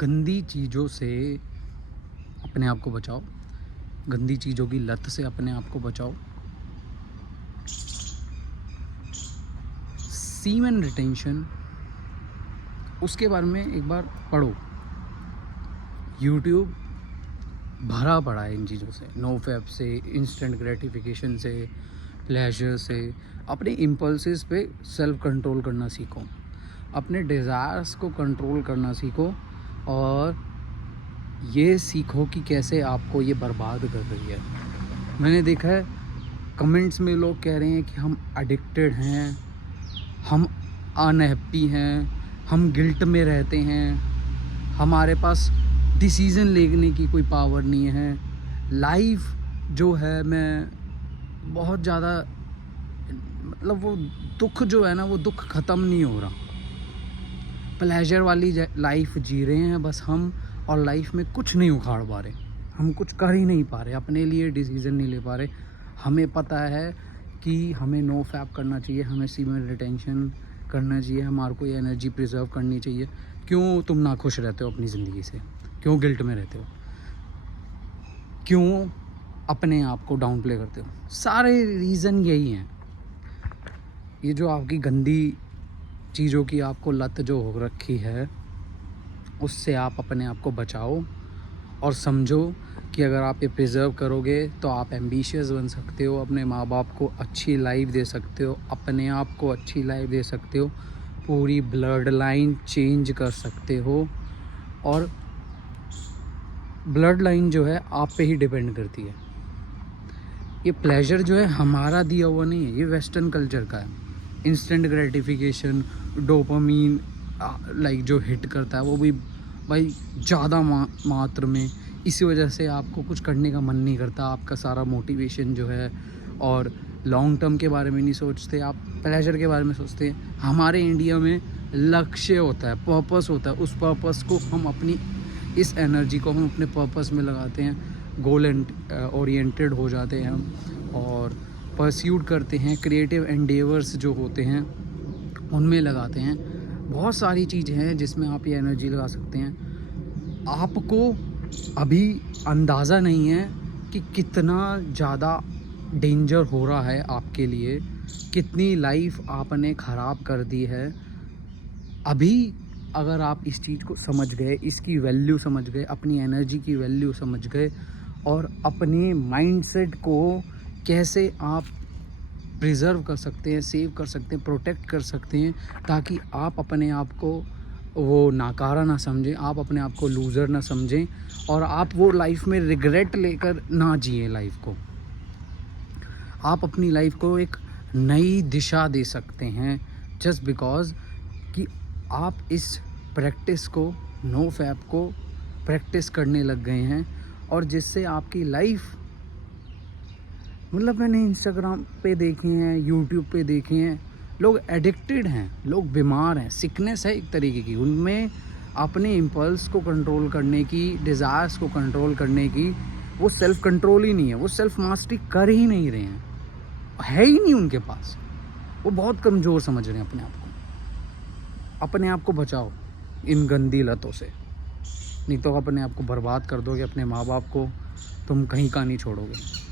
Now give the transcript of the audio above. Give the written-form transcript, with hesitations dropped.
गंदी चीज़ों से अपने आप को बचाओ, गंदी चीज़ों की लत से अपने आप को बचाओ। सीमेन रिटेंशन, उसके बारे में एक बार पढ़ो। यूट्यूब भरा पड़ा है इन चीज़ों से, नो फैप से, इंस्टेंट ग्रेटिफिकेशन से, प्लेजर से। अपने इम्पल्सेस पे सेल्फ कंट्रोल करना सीखो, अपने डिज़ायर्स को कंट्रोल करना सीखो, और ये सीखो कि कैसे आपको ये बर्बाद कर रही है। मैंने देखा है कमेंट्स में लोग कह रहे हैं कि हम एडिक्टेड हैं, हम अनहैप्पी हैं, हम गिल्ट में रहते हैं, हमारे पास डिसीज़न लेने की कोई पावर नहीं है। लाइफ जो है, मैं बहुत ज़्यादा मतलब वो दुख जो है ना, वो दुख ख़त्म नहीं हो रहा। प्लेजर वाली लाइफ जी रहे हैं बस हम, और लाइफ में कुछ नहीं उखाड़ पा रहे, हम कुछ कर ही नहीं पा रहे, अपने लिए डिसीज़न नहीं ले पा रहे। हमें पता है कि हमें नो फैप करना चाहिए, हमें सीमेन रिटेंशन करना चाहिए, हमारे को ये एनर्जी प्रिजर्व करनी चाहिए। क्यों तुम ना खुश रहते हो अपनी ज़िंदगी से? क्यों गिल्ट में रहते हो? क्यों अपने आप को डाउन प्ले करते हो? सारे रीज़न यही हैं। ये जो आपकी गंदी चीज़ों की आपको लत जो हो रखी है, उससे आप अपने आप को बचाओ, और समझो कि अगर आप ये प्रिजर्व करोगे तो आप एम्बिशियस बन सकते हो, अपने माँ बाप को अच्छी लाइफ दे सकते हो, अपने आप को अच्छी लाइफ दे सकते हो, पूरी ब्लड लाइन चेंज कर सकते हो। और ब्लड लाइन जो है आप पे ही डिपेंड करती है। ये प्लेजर जो है हमारा दिया हुआ नहीं है, ये वेस्टर्न कल्चर का है। इंस्टेंट ग्रेटिफिकेशन, डोपामीन लाइक जो हिट करता है वो भी भाई ज़्यादा मात्रा में। इसी वजह से आपको कुछ करने का मन नहीं करता, आपका सारा मोटिवेशन जो है, और लॉन्ग टर्म के बारे में नहीं सोचते, आप प्लेजर के बारे में सोचते हैं। हमारे इंडिया में लक्ष्य होता है, पर्पस होता है, उस पर्पस को हम अपनी, इस एनर्जी को हम अपने पर्पस में लगाते हैं, गोल ओरिएंटेड हो जाते हैं हम, और परस्यूट करते हैं, क्रिएटिव एंडेवर्स जो होते हैं उनमें लगाते हैं। बहुत सारी चीज़ें हैं जिसमें आप ये एनर्जी लगा सकते हैं। आपको अभी अंदाज़ा नहीं है कि कितना ज़्यादा डेंजर हो रहा है आपके लिए, कितनी लाइफ आपने ख़राब कर दी है। अभी अगर आप इस चीज़ को समझ गए, इसकी वैल्यू समझ गए, अपनी एनर्जी की वैल्यू समझ गए, और अपने माइंडसेट को कैसे आप प्रिजर्व कर सकते हैं, सेव कर सकते हैं, प्रोटेक्ट कर सकते हैं, ताकि आप अपने आप को वो नाकारा ना समझें, आप अपने आप को लूज़र ना समझें, और आप वो लाइफ में रिग्रेट लेकर ना जिए लाइफ को। आप अपनी लाइफ को एक नई दिशा दे सकते हैं, जस्ट बिकॉज़ कि आप इस प्रैक्टिस को, नो फैप को प्रैक्टिस करने लग गए हैं, और जिससे आपकी लाइफ, मतलब मैंने इंस्टाग्राम पे देखे हैं, यूट्यूब पे देखे हैं, लोग एडिक्टेड हैं, लोग बीमार हैं, सिकनेस है एक तरीके की उनमें। अपने इम्पल्स को कंट्रोल करने की, डिज़ायर्स को कंट्रोल करने की वो सेल्फ कंट्रोल ही नहीं है, वो सेल्फ मास्टरी कर ही नहीं रहे हैं, है ही नहीं उनके पास। वो बहुत कमज़ोर समझ रहे हैं अपने आप को। अपने आप को बचाओ इन गंदी लतों से, नहीं तो अपने आप को बर्बाद कर दोगे, अपने माँ बाप को तुम कहीं का नहीं छोड़ोगे।